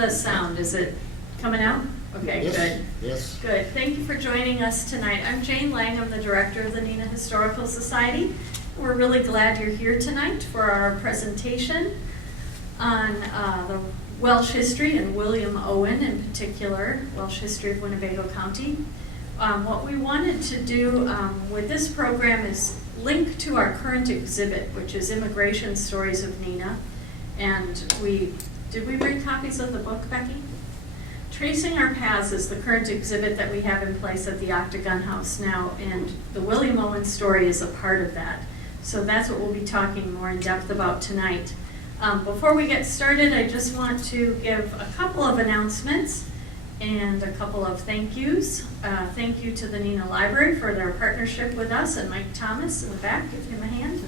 the sound? Is it coming out? Okay, Yes, good. yes. Good. Thank you for joining us tonight. I'm Jane Lang. I'm the director of the Neenah Historical Society. We're really glad you're here tonight for our presentation on the Welsh history and William Owen in particular, Welsh history of Winnebago County. What we wanted to do with this program is link to our current exhibit, which is Immigration Stories of Neenah. And did we bring copies of the book, Becky? Tracing Our Paths is the current exhibit that we have in place at the Octagon House now, and the William Owen story is a part of that. So that's what we'll be talking more in depth about tonight. Before we get started, I just want to give a couple of announcements and a couple of thank yous. Thank you to the Neenah Library for their partnership with us, and Mike Thomas in the back, give him a hand.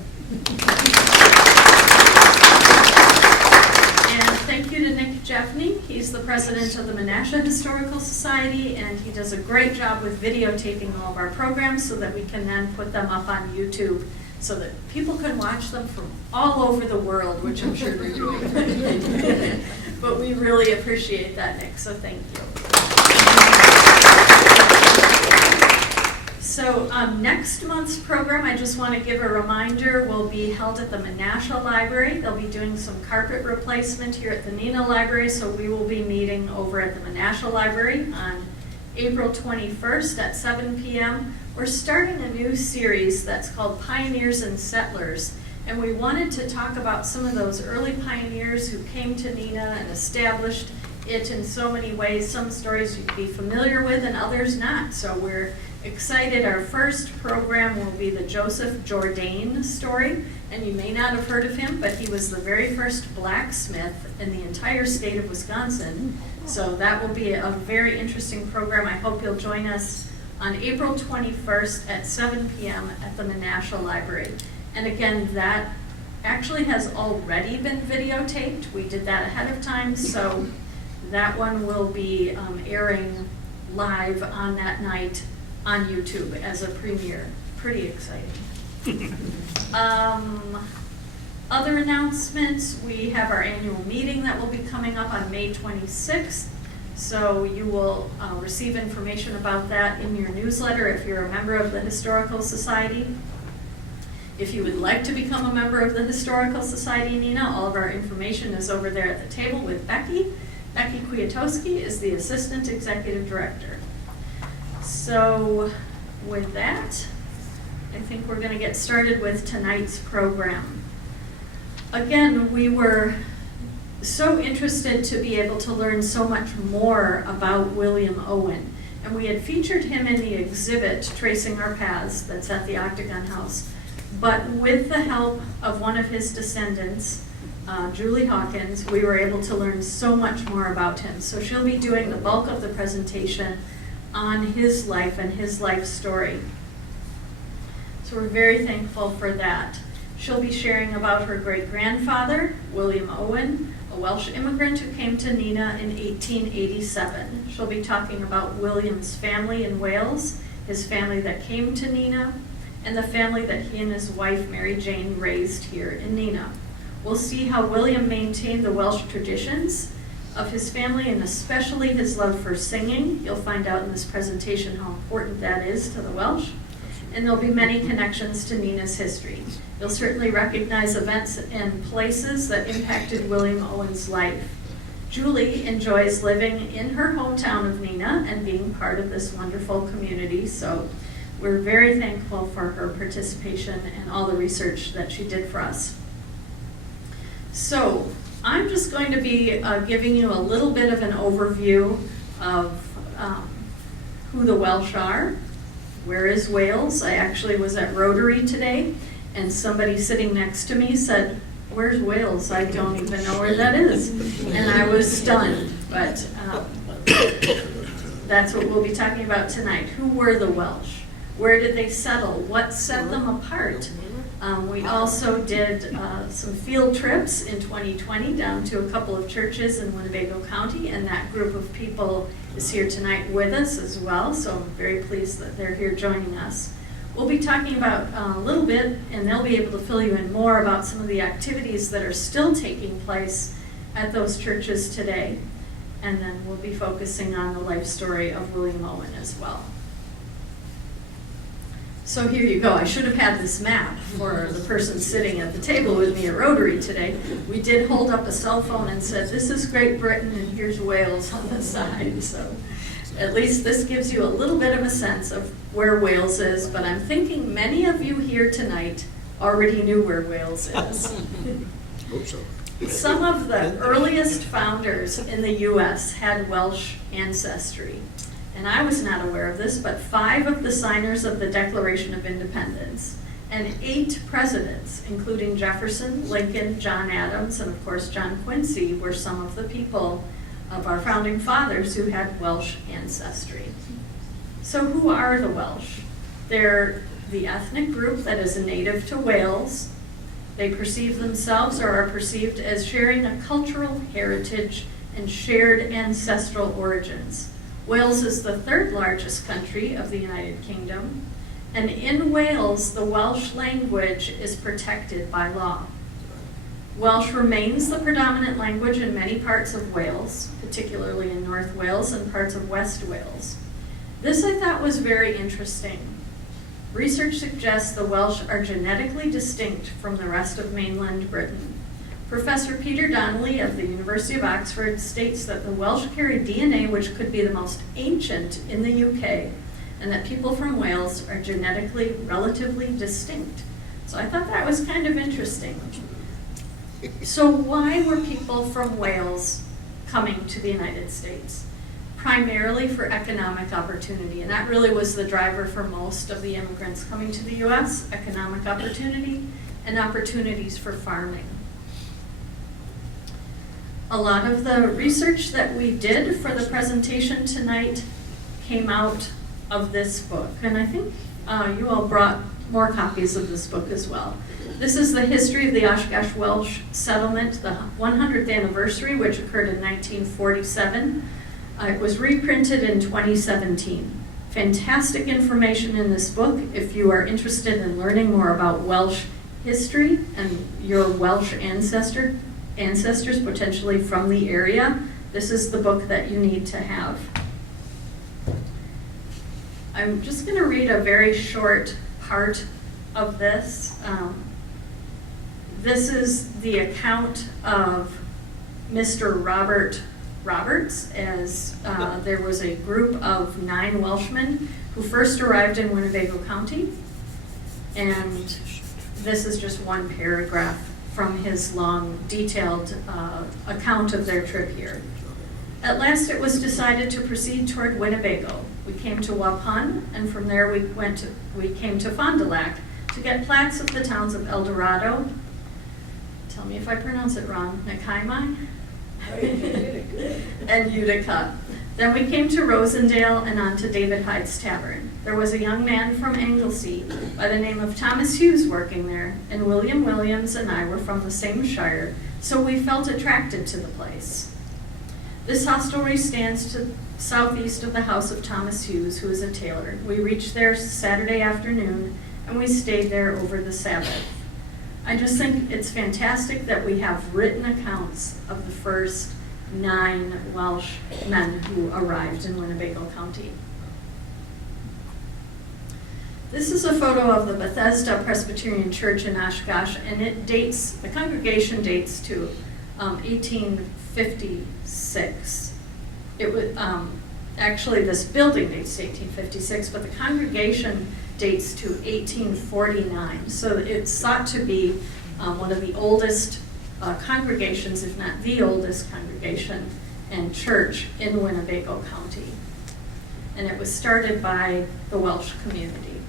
And thank you to Nick Jeffney. He's the president of the Menasha Historical Society, and he does a great job with videotaping all of our programs so that we can then put them up on YouTube so that people can watch them from all over the world, which I'm sure they're doing. But we really appreciate that, Nick, so thank you. So next month's program, I just want to give a reminder, will be held at the Menasha Library. They'll be doing some carpet replacement here at the Neenah Library, so we will be meeting over at the Menasha Library on April 21st at 7 p.m. We're starting a new series that's called Pioneers and Settlers, and we wanted to talk about some of those early pioneers who came to Neenah and established it in so many ways. Some stories you'd be familiar with and others not, so we're excited. Our first program will be the Joseph Jourdain story, and you may not have heard of him, but he was the very first blacksmith in the entire state of Wisconsin. So that will be a very interesting program. I hope you'll join us on April 21st at 7 p.m. at the Menasha Library. And again, that actually has already been videotaped. We did that ahead of time, so that one will be airing live on that night on YouTube as a premiere. Pretty exciting. Other announcements, we have our annual meeting that will be coming up on May 26th. So you will receive information about that in your newsletter if you're a member of the Historical Society. If you would like to become a member of the Historical Society Neenah, all of our information is over there at the table with Becky. Becky Kwiatkowski is the Assistant Executive Director. So with that, I think we're going to get started with tonight's program. Again, we were so interested to be able to learn so much more about William Owen. And we had featured him in the exhibit, Tracing Our Paths, that's at the Octagon House. But with the help of one of his descendants, Julie Hawkins, we were able to learn so much more about him. So she'll be doing the bulk of the presentation on his life and his life story. So we're very thankful for that. She'll be sharing about her great-grandfather, William Owen, a Welsh immigrant who came to Neenah in 1887. She'll be talking about William's family in Wales, his family that came to Neenah, and the family that he and his wife, Mary Jane, raised here in Neenah. We'll see how William maintained the Welsh traditions of his family, and especially his love for singing. You'll find out in this presentation how important that is to the Welsh. And there'll be many connections to Neenah's history. You'll certainly recognize events and places that impacted William Owen's life. Julie enjoys living in her hometown of Neenah and being part of this wonderful community, so we're very thankful for her participation and all the research that she did for us. So I'm just going to be giving you a little bit of an overview of who the Welsh are. Where is Wales? I actually was at Rotary today, and somebody sitting next to me said, "Where's Wales? I don't even know where that is." And I was stunned, but that's what we'll be talking about tonight. Who were the Welsh? Where did they settle? What set them apart? We also did some field trips in 2020 down to a couple of churches in Winnebago County, and that group of people is here tonight with us as well, so I'm very pleased that they're here joining us. We'll be talking about a little bit, and they'll be able to fill you in more about some of the activities that are still taking place at those churches today. and then we'll be focusing on the life story of William Owen as well. So here you go. I should have had this map for the person sitting at the table with me at Rotary today. We did hold up a cell phone and said, this is Great Britain and here's Wales on the side. So at least this gives you a little bit of a sense of where Wales is, but I'm thinking many of you here tonight already knew where Wales is. Hope so. Some of the earliest founders in the U.S. had Welsh ancestry. And I was not aware of this, but 5 of the signers of the Declaration of Independence and 8 presidents, including Jefferson, Lincoln, John Adams, and of course John Quincy, were some of the people of our founding fathers who had Welsh ancestry. So who are the Welsh? They're the ethnic group that is native to Wales. They perceive themselves or are perceived as sharing a cultural heritage and shared ancestral origins. Wales is the 3rd largest country of the United Kingdom, and in Wales, the Welsh language is protected by law. Welsh remains the predominant language in many parts of Wales, particularly in North Wales and parts of West Wales. This I thought was very interesting. Research suggests the Welsh are genetically distinct from the rest of mainland Britain. Professor Peter Donnelly of the University of Oxford states that the Welsh carry DNA which could be the most ancient in the UK, and that people from Wales are genetically relatively distinct. So I thought that was kind of interesting. So why were people from Wales coming to the United States? Primarily for economic opportunity, and that really was the driver for most of the immigrants coming to the U.S., economic opportunity and opportunities for farming. A lot of the research that we did for the presentation tonight came out of this book, and I think you all brought more copies of this book as well. This is the history of the Oshkosh Welsh settlement, the 100th anniversary, which occurred in 1947. It was reprinted in 2017. Fantastic information in this book if you are interested in learning more about Welsh history and your Welsh ancestors potentially from the area. This is the book that you need to have. I'm just going to read a very short part of this. This is the account of Mr. Robert Roberts, as there was a group of 9 Welshmen who first arrived in Winnebago County, and this is just one paragraph from his long, detailed account of their trip here. At last it was decided to proceed toward Winnebago. We came to Waupun, and from there we came to Fond du Lac to get plats of the towns of El Dorado, tell me if I pronounce it wrong, Nakaimai, and Utica. Then we came to Rosendale and on to David Hyde's Tavern. There was a young man from Anglesey by the name of Thomas Hughes working there, and William Williams and I were from the same shire, so we felt attracted to the place. This hostelry stands to southeast of the house of Thomas Hughes, who is a tailor. We reached there Saturday afternoon, and we stayed there over the Sabbath. I just think it's fantastic that we have written accounts of the first 9 Welsh men who arrived in Winnebago County. This is a photo of the Bethesda Presbyterian Church in Oshkosh, and the congregation dates to 1856. It was, actually this building dates to 1856, but the congregation dates to 1849. So it's thought to be one of the oldest congregations, if not the oldest congregation and church in Winnebago County. And it was started by the Welsh community.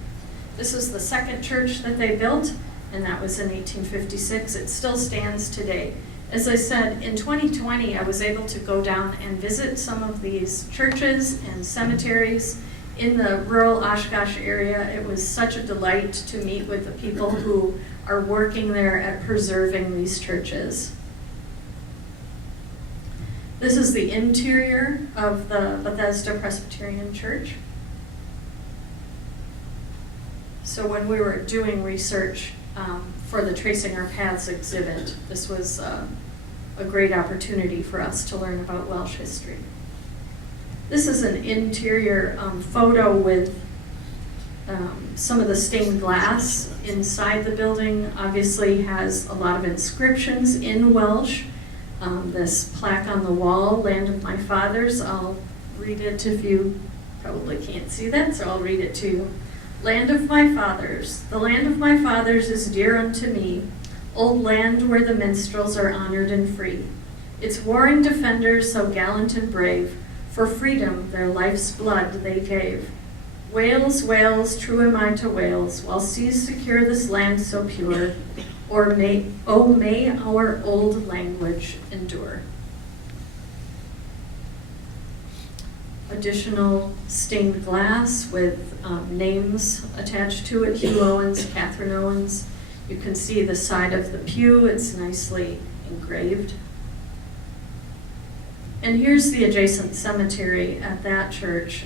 This is the second church that they built, and that was in 1856. It still stands today. As I said, in 2020, I was able to go down and visit some of these churches and cemeteries in the rural Oshkosh area. It was such a delight to meet with the people who are working there at preserving these churches. This is the interior of the Bethesda Presbyterian Church. So when we were doing research for the Tracing Our Paths exhibit, this was a great opportunity for us to learn about Welsh history. This is an interior photo with some of the stained glass inside the building. Obviously has a lot of inscriptions in Welsh. This plaque on the wall, Land of My Fathers, I'll read it if you probably can't see that, so I'll read it to you. Land of my fathers, the land of my fathers is dear unto me, old land where the minstrels are honored and free. Its warring defenders so gallant and brave, for freedom their life's blood they gave. Wales, Wales, true am I to Wales, while seas secure this land so pure, or may our old language endure. Additional stained glass with names attached to it, Hugh Owens, Catherine Owens. You can see the side of the pew, it's nicely engraved. And here's the adjacent cemetery at that church.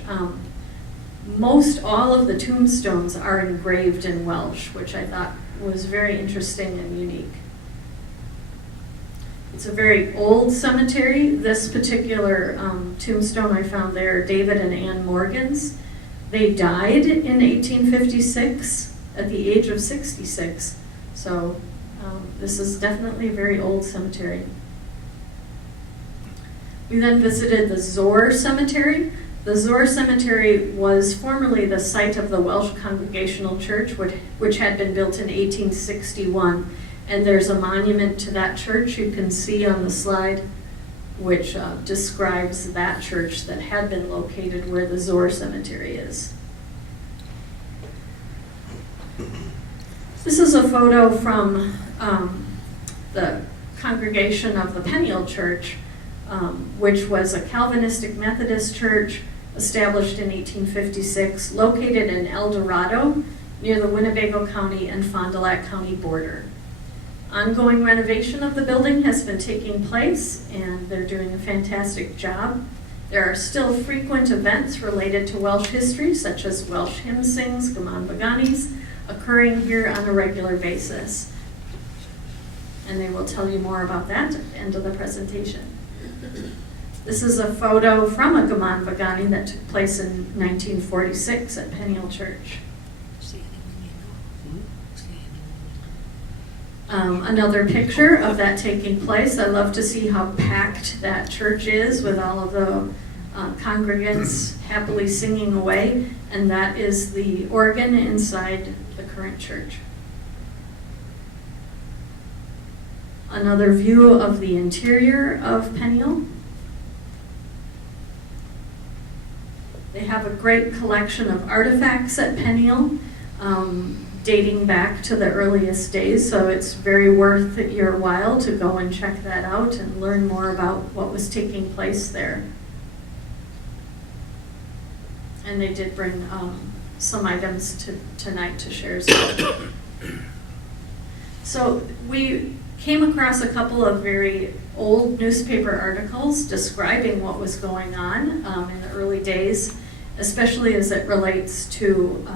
Most all of the tombstones are engraved in Welsh, which I thought was very interesting and unique. It's a very old cemetery. This particular tombstone I found there, David and Ann Morgans. They died in 1856 at the age of 66. So this is definitely a very old cemetery. We then visited the Zor Cemetery. The Zor Cemetery was formerly the site of the Welsh Congregational Church, which had been built in 1861. And there's a monument to that church you can see on the slide, which describes that church that had been located where the Zor Cemetery is. This is a photo from the congregation of the Pinel Church, which was a Calvinistic Methodist church established in 1856, located in El Dorado, near the Winnebago County and Fond du Lac County border. Ongoing renovation of the building has been taking place, and they're doing a fantastic job. There are still frequent events related to Welsh history, such as Welsh hymn sings, Gaman Baganis, occurring here on a regular basis. And they will tell you more about that at the end of the presentation. This is a photo from a Gaman Bagani that took place in 1946 at Pinel Church. Another picture of that taking place. I love to see how packed that church is with all of the congregants happily singing away, and that is the organ inside the current church. Another view of the interior of Pinel. They have a great collection of artifacts at Pinel, dating back to the earliest days, so it's very worth your while to go and check that out and learn more about what was taking place there. And they did bring some items tonight to share as well. So we came across a couple of very old newspaper articles describing what was going on in the early days, especially as it relates to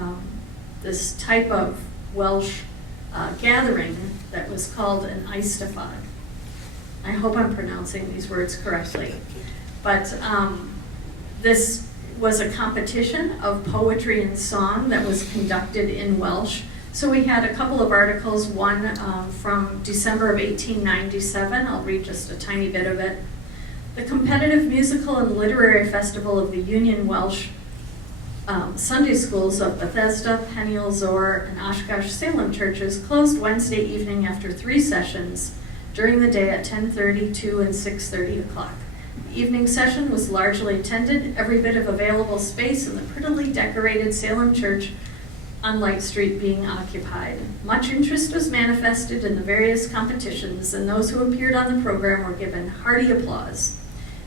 this type of Welsh gathering that was called an Eisteddfod. I hope I'm pronouncing these words correctly. But this was a competition of poetry and song that was conducted in Welsh. So we had a couple of articles, one from December of 1897. I'll read just a tiny bit of it. The competitive musical and literary festival of the Union Welsh Sunday schools of Bethesda, Pinel, Zor, and Oshkosh Salem churches closed Wednesday evening after 3 sessions during the day at 10:30, 2, and 6:30 o'clock. The evening session was largely attended, every bit of available space in the prettily decorated Salem church on Light Street being occupied. Much interest was manifested in the various competitions, and those who appeared on the program were given hearty applause.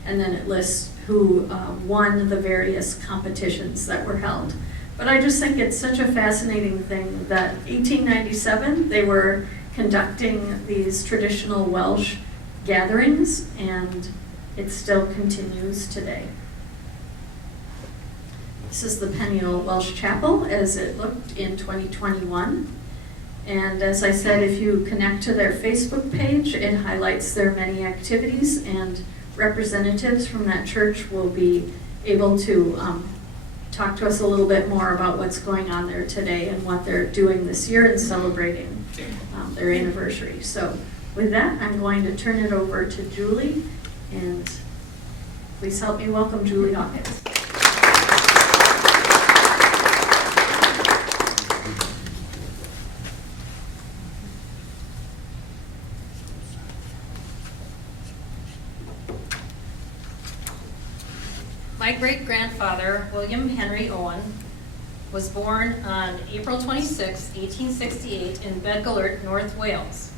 And then it lists who won the various competitions that were held. But I just think it's such a fascinating thing that 1897, they were conducting these traditional Welsh gatherings, and it still continues today. This is the Pinel Welsh Chapel as it looked in 2021. And as I said, if you connect to their Facebook page, it highlights their many activities, and representatives from that church will be able to talk to us a little bit more about what's going on there today and what they're doing this year and celebrating their anniversary. So with that, I'm going to turn it over to Julie, and please help me welcome Julie Hawkins. My great-grandfather, William Henry Owen, was born on April 26, 1868 in Bedgellert, North Wales.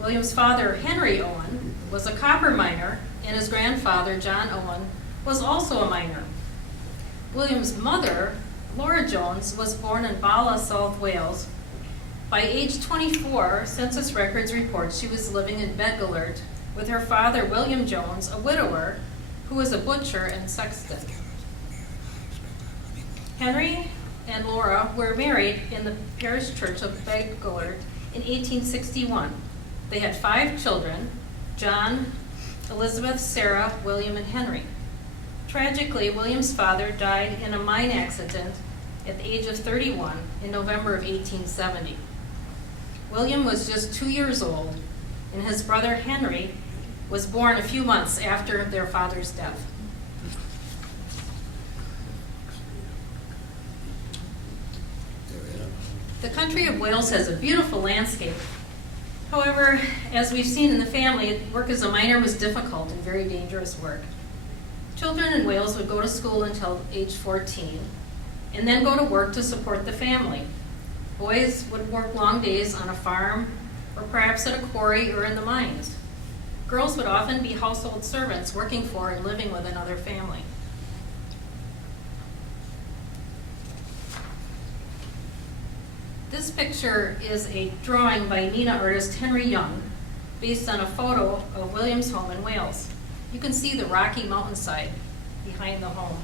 William's father, Henry Owen, was a copper miner, and his grandfather, John Owen, was also a miner. William's mother, Laura Jones, was born in Bala, South Wales. By age 24, census records report she was living in Bedgellert with her father, William Jones, a widower, who was a butcher and sexton. Henry and Laura were married in the parish church of Bedgellert in 1861. They had 5 children: John, Elizabeth, Sarah, William, and Henry. Tragically, William's father died in a mine accident at the age of 31 in November of 1870. William was just 2 years old, and his brother Henry was born a few months after their father's death. The country of Wales has a beautiful landscape. However, as we've seen in the family, work as a miner was difficult and very dangerous work. Children in Wales would go to school until age 14 and then go to work to support the family. Boys would work long days on a farm or perhaps at a quarry or in the mines. Girls would often be household servants working for and living with another family. This picture is a drawing by Neenah artist Henry Young based on a photo of William's home in Wales. You can see the rocky mountainside behind the home.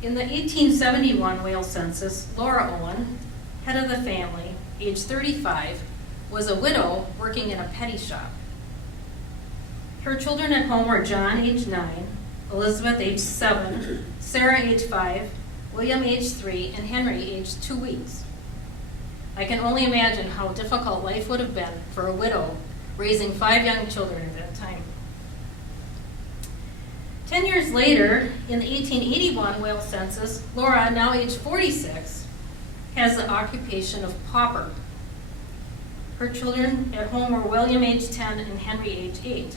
In the 1871 Wales census, Laura Owen, head of the family, age 35, was a widow working in a petty shop. Her children at home were John, age 9, Elizabeth, age 7, Sarah, age 5, William, age 3, and Henry, age 2 weeks. I can only imagine how difficult life would have been for a widow raising 5 young children at that time. 10 years later, in the 1881 Wales census, Laura, now age 46, has the occupation of pauper. Her children at home were William, age 10, and Henry, age 8.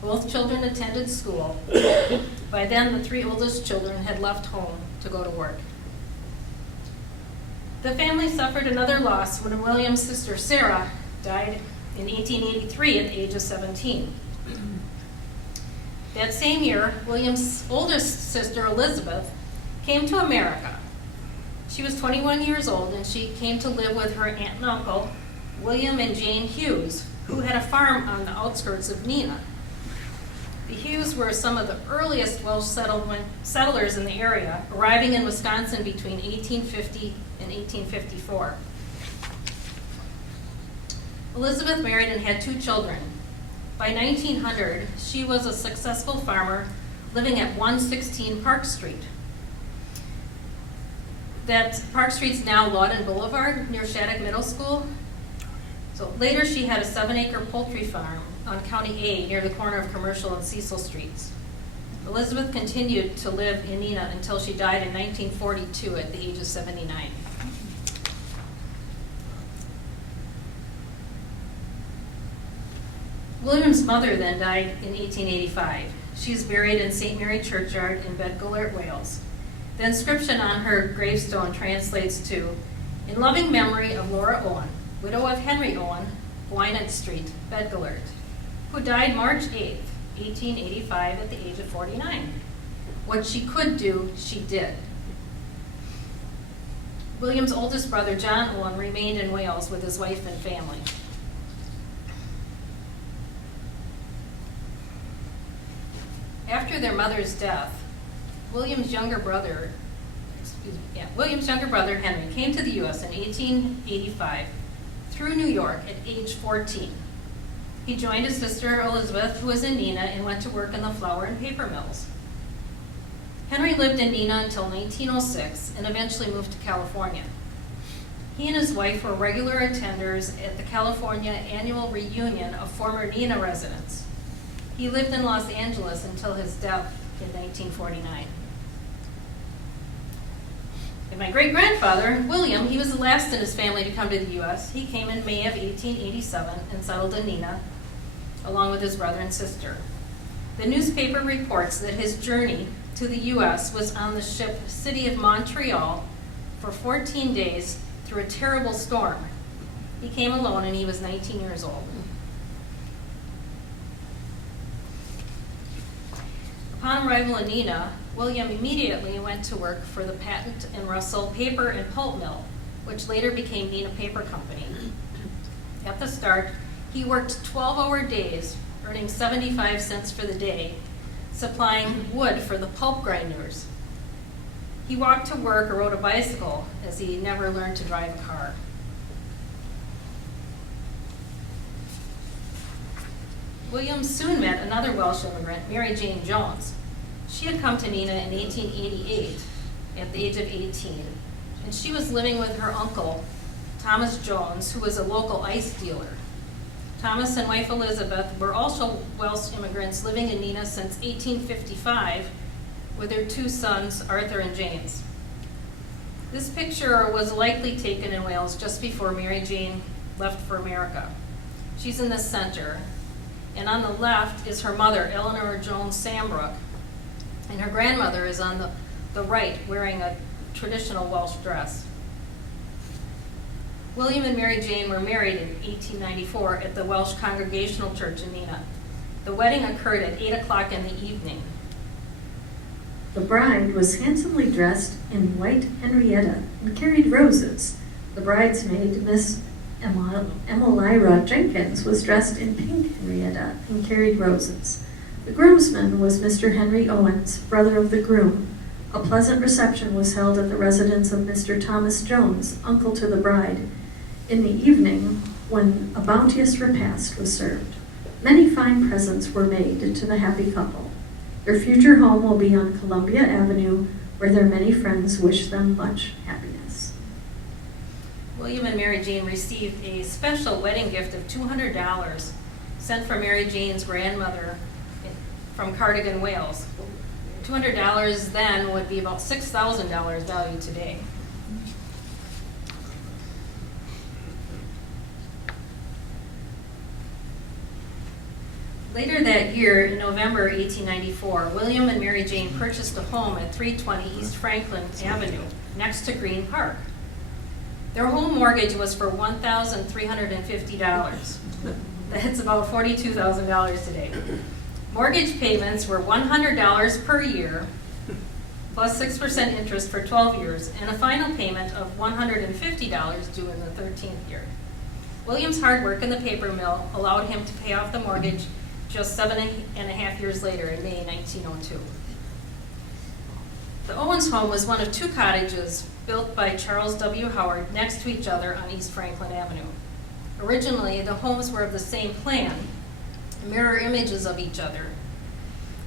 Both children attended school. By then, the 3 oldest children had left home to go to work. The family suffered another loss when William's sister Sarah died in 1883 at the age of 17. That same year, William's oldest sister Elizabeth came to America. She was 21 years old, and she came to live with her aunt and uncle, William and Jane Hughes, who had a farm on the outskirts of Neenah. The Hughes were some of the earliest Welsh settlers in the area, arriving in Wisconsin between 1850 and 1854. Elizabeth married and had 2 children. By 1900, she was a successful farmer living at 116 Park Street. That Park Street's now Lawton Boulevard near Shattuck Middle School. So later she had a 7-acre poultry farm on County A near the corner of Commercial and Cecil Streets. Elizabeth continued to live in Neenah until she died in 1942 at the age of 79. William's mother then died in 1885. She is buried in St. Mary Churchyard in Bedgellert, Wales. The inscription on her gravestone translates to, "In loving memory of Laura Owen, widow of Henry Owen, Gwynant Street, Bedgellert, who died March 8, 1885 at the age of 49. What she could do, she did." William's oldest brother, John Owen, remained in Wales with his wife and family. After their mother's death, William's younger brother William's younger brother, Henry, came to the U.S. in 1885 through New York at age 14. He joined his sister Elizabeth, who was in Neenah, and went to work in the flour and paper mills. Henry lived in Neenah until 1906 and eventually moved to California. He and his wife were regular attenders at the California annual reunion of former Neenah residents. He lived in Los Angeles until his death in 1949. And my great-grandfather, William, he was the last in his family to come to the U.S. He came in May of 1887 and settled in Neenah, along with his brother and sister. The newspaper reports that his journey to the U.S. was on the ship City of Montreal for 14 days through a terrible storm. He came alone and he was 19 years old. Upon arrival in Neenah, William immediately went to work for the Patent and Russell Paper and Pulp Mill, which later became Neenah Paper Company. At the start, he worked 12-hour days, earning 75 cents for the day, supplying wood for the pulp grinders. He walked to work or rode a bicycle, as he never learned to drive a car. William soon met another Welsh immigrant, Mary Jane Jones. She had come to Neenah in 1888 at the age of 18, and she was living with her uncle, Thomas Jones, who was a local ice dealer. Thomas and wife Elizabeth were also Welsh immigrants living in Neenah since 1855 with their two sons, Arthur and James. This picture was likely taken in Wales just before Mary Jane left for America. She's in the center, and on the left is her mother, Eleanor Jones Sambrook, and her grandmother is on the right, wearing a traditional Welsh dress. William and Mary Jane were married in 1894 at the Welsh Congregational Church in Neenah. The wedding occurred at 8 o'clock in the evening. The bride was handsomely dressed in white Henrietta and carried roses. The bridesmaid, Miss Emilira Jenkins, was dressed in pink Henrietta and carried roses. The groomsman was Mr. Henry Owens, brother of the groom. A pleasant reception was held at the residence of Mr. Thomas Jones, uncle to the bride. In the evening, when a bounteous repast was served, many fine presents were made to the happy couple. Their future home will be on Columbia Avenue, where their many friends wish them much happiness. William and Mary Jane received a special wedding gift of $200 sent from Mary Jane's grandmother from Cardigan, Wales. $200 then would be about $6,000 value today. Later that year, in November 1894, William and Mary Jane purchased a home at 320 East Franklin Avenue, next to Green Park. Their home mortgage was for $1,350. That's about $42,000 today. Mortgage payments were $100 per year, plus 6% interest for 12 years, and a final payment of $150 due in the 13th year. William's hard work in the paper mill allowed him to pay off the mortgage just 7.5 years later in May 1902. The Owens home was one of two cottages built by Charles W. Howard next to each other on East Franklin Avenue. Originally, the homes were of the same plan, mirror images of each other.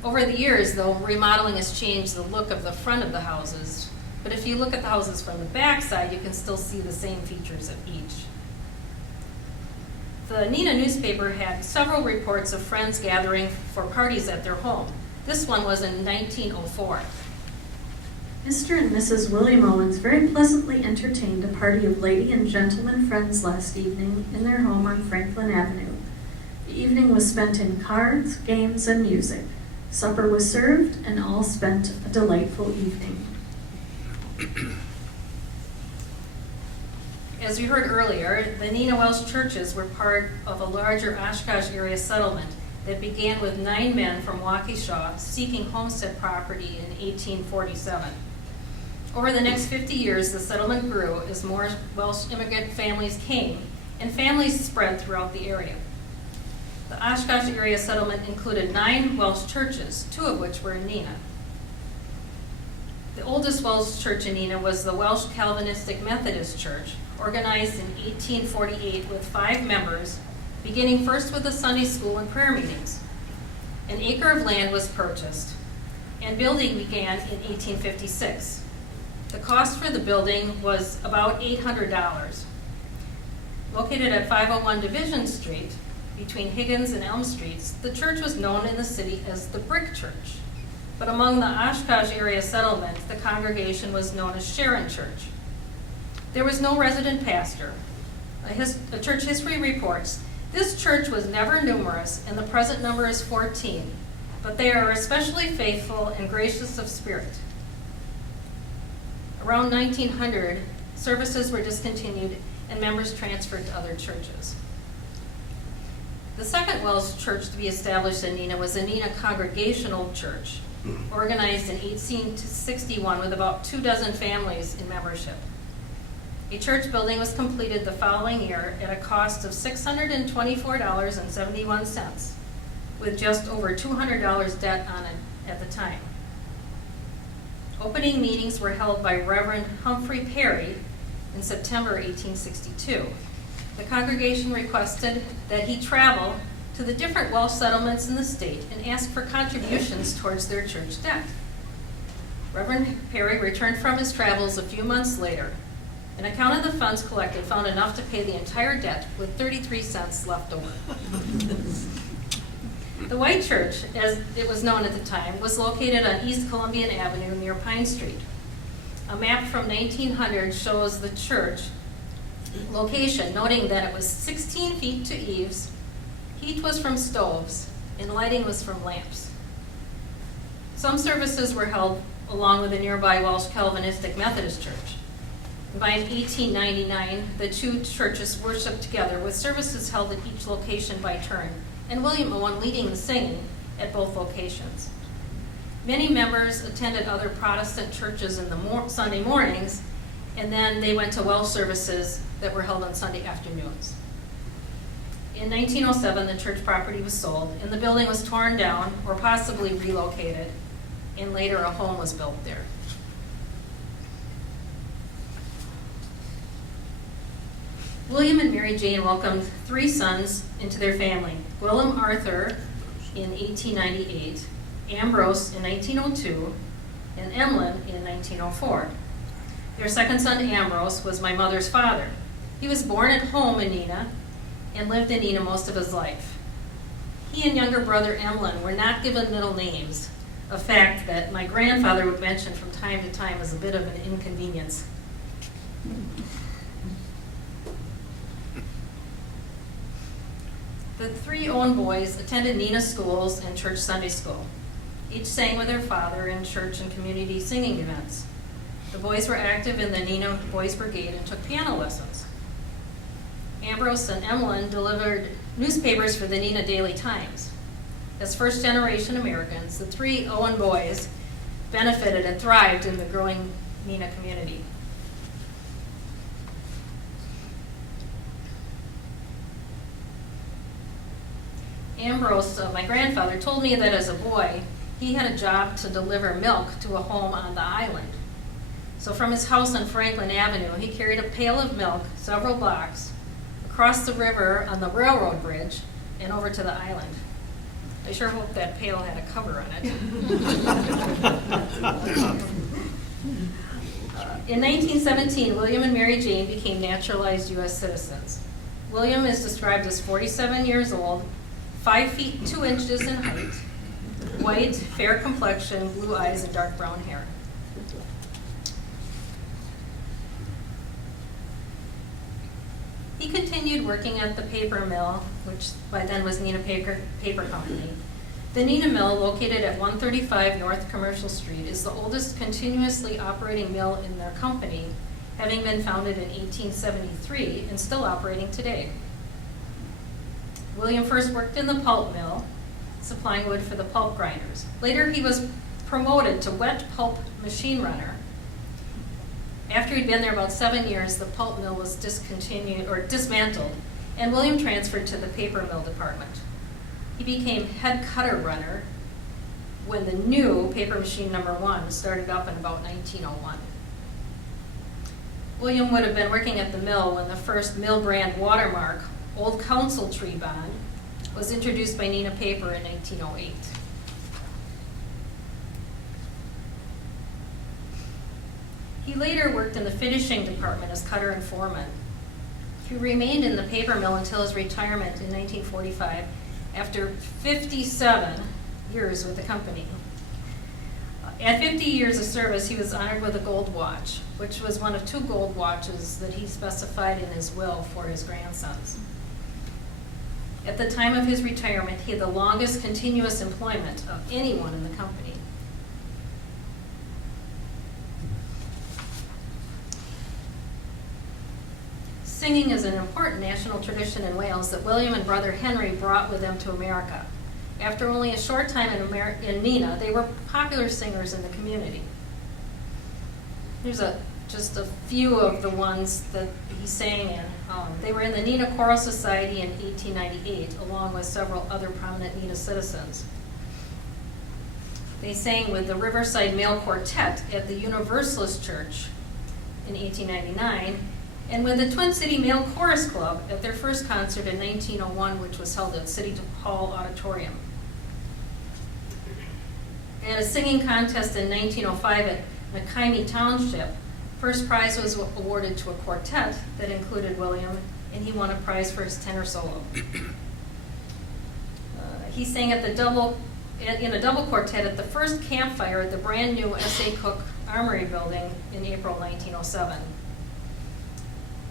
Over the years, though, remodeling has changed the look of the front of the houses, but if you look at the houses from the back side, you can still see the same features of each. The Neenah newspaper had several reports of friends gathering for parties at their home. This one was in 1904. Mr. and Mrs. William Owens very pleasantly entertained a party of lady and gentleman friends last evening in their home on Franklin Avenue. The evening was spent in cards, games, and music. Supper was served, and all spent a delightful evening. As we heard earlier, the Neenah Welsh churches were part of a larger Oshkosh area settlement that began with 9 men from Waukesha seeking homestead property in 1847. Over the next 50 years, the settlement grew as more Welsh immigrant families came, and families spread throughout the area. The Oshkosh area settlement included 9 Welsh churches, 2 of which were in Neenah. The old oldest Welsh church in Neenah was the Welsh Calvinistic Methodist Church, organized in 1848 with 5 members, beginning first with a Sunday school and prayer meetings. An acre of land was purchased, and building began in 1856. The cost for the building was about $800. Located at 501 Division Street, between Higgins and Elm Streets, the church was known in the city as the Brick Church. But among the Oshkosh area settlement, the congregation was known as Sharon Church. There was no resident pastor. A church history reports, this church was never numerous, and the present number is 14, but they are especially faithful and gracious of spirit. Around 1900, services were discontinued and members transferred to other churches. The second Welsh church to be established in Neenah was the Neenah Congregational Church, organized in 1861 with about 24 families in membership. A church building was completed the following year at a cost of $624.71, with just over $200 debt on it at the time. Opening meetings were held by Reverend Humphrey Perry in September 1862. The congregation requested that he travel to the different Welsh settlements in the state and ask for contributions towards their church debt. Reverend Perry returned from his travels a few months later. An account of the funds collected found enough to pay the entire debt with 33 cents left over. The White Church, as it was known at the time, was located on East Columbian Avenue near Pine Street. A map from 1900 shows the church location, noting that it was 16 feet to eaves, heat was from stoves, and lighting was from lamps. Some services were held along with the nearby Welsh Calvinistic Methodist Church. By 1899, the two churches worshiped together, with services held at each location by turn, and William Owen leading the singing at both locations. Many members attended other Protestant churches in the Sunday mornings, and then they went to Welsh services that were held on Sunday afternoons. In 1907, the church property was sold, and the building was torn down or possibly relocated, and later a home was built there. William and Mary Jane welcomed 3 sons into their family: Willem Arthur in 1898, Ambrose in 1902, and Emlet in 1904. Their second son, Ambrose, was my mother's father. He was born at home in Neenah and lived in Neenah most of his life. He and younger brother Emlet were not given middle names, a fact that my grandfather would mention from time to time as a bit of an inconvenience. The 3 Owen boys attended Neenah Schools and church Sunday school. Each sang with their father in church and community singing events. The boys were active in the Neenah Boys Brigade and took piano lessons. Ambrose and Emlyn delivered newspapers for the Neenah Daily Times. As first-generation Americans, the 3 Owen boys benefited and thrived in the growing Neenah community. Ambrose, my grandfather, told me that as a boy, he had a job to deliver milk to a home on the island. So from his house on Franklin Avenue, he carried a pail of milk several blocks across the river on the railroad bridge and over to the island. I sure hope that pail had a cover on it. In 1917, William and Mary Jane became naturalized U.S. citizens. William is described as 47 years old, 5 feet 2 inches in height, white, fair complexion, blue eyes, and dark brown hair. He continued working at the paper mill, which by then was Neenah Paper Company. The Neenah Mill, located at 135 North Commercial Street, is the oldest continuously operating mill in their company, having been founded in 1873 and still operating today. William first worked in the pulp mill, supplying wood for the pulp grinders. Later, he was promoted to wet pulp machine runner. After he'd been there about 7 years, the pulp mill was dismantled, and William transferred to the paper mill department. He became head cutter runner when the new paper machine number 1 started up in about 1901. William would have been working at the mill when the first mill brand watermark, Old Council Tree Bond, was introduced by Neenah Paper in 1908. He later worked in the finishing department as cutter and foreman. He remained in the paper mill until his retirement in 1945 after 57 years with the company. At 50 years of service, he was honored with a gold watch, which was one of 2 gold watches that he specified in his will for his grandsons. At the time of his retirement, he had the longest continuous employment of anyone in the company. Singing is an important national tradition in Wales that William and brother Henry brought with them to America. After only a short time in Neenah, they were popular singers in the community. Here's just a few of the ones that he sang in. They were in the Neenah Choral Society in 1898, along with several other prominent Neenah citizens. They sang with the Riverside Male Quartet at the Universalist Church in 1899, and with the Twin City Male Chorus Club at their first concert in 1901, which was held at City Hall Auditorium. At a singing contest in 1905 at McKinney Township, first prize was awarded to a quartet that included William, and he won a prize for his tenor solo. He sang in a double quartet at the first campfire at the brand new S.A. Cook Armory building in April 1907.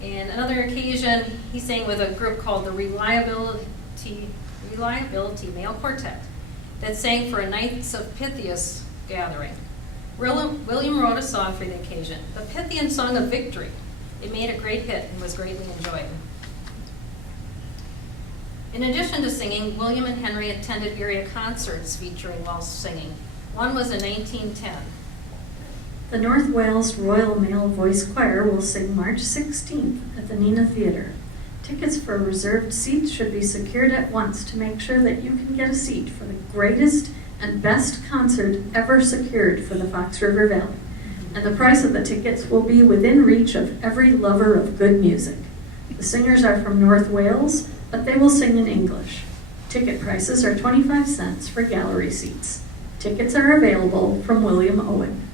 And another occasion, he sang with a group called the Reliability Male Quartet that sang for a Knights of Pythias gathering. William wrote a song for the occasion, the Pythian Song of Victory. It made a great hit and was greatly enjoyed. In addition to singing, William and Henry attended area concerts featuring Welsh singing. One was in 1910. The North Wales Royal Male Voice Choir will sing March 16th at the Neenah Theatre. Tickets for reserved seats should be secured at once to make sure that you can get a seat for the greatest and best concert ever secured for the Fox River Valley. And the price of the tickets will be within reach of every lover of good music. The singers are from North Wales, but they will sing in English. Ticket prices are 25 cents for gallery seats. Tickets are available from William Owen.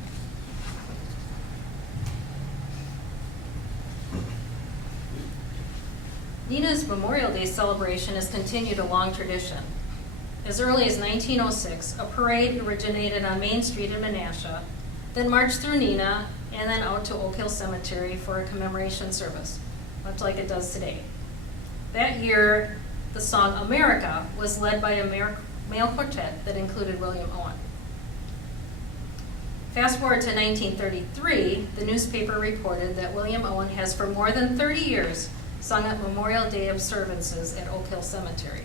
Neenah's Memorial Day celebration has continued a long tradition. As early as 1906, a parade originated on Main Street in Menasha, then marched through Neenah, and then out to Oak Hill Cemetery for a commemoration service, much like it does today. That year, the song America was led by a male quartet that included William Owen. Fast forward to 1933, the newspaper reported that William Owen has for more than 30 years sung at Memorial Day observances at Oak Hill Cemetery.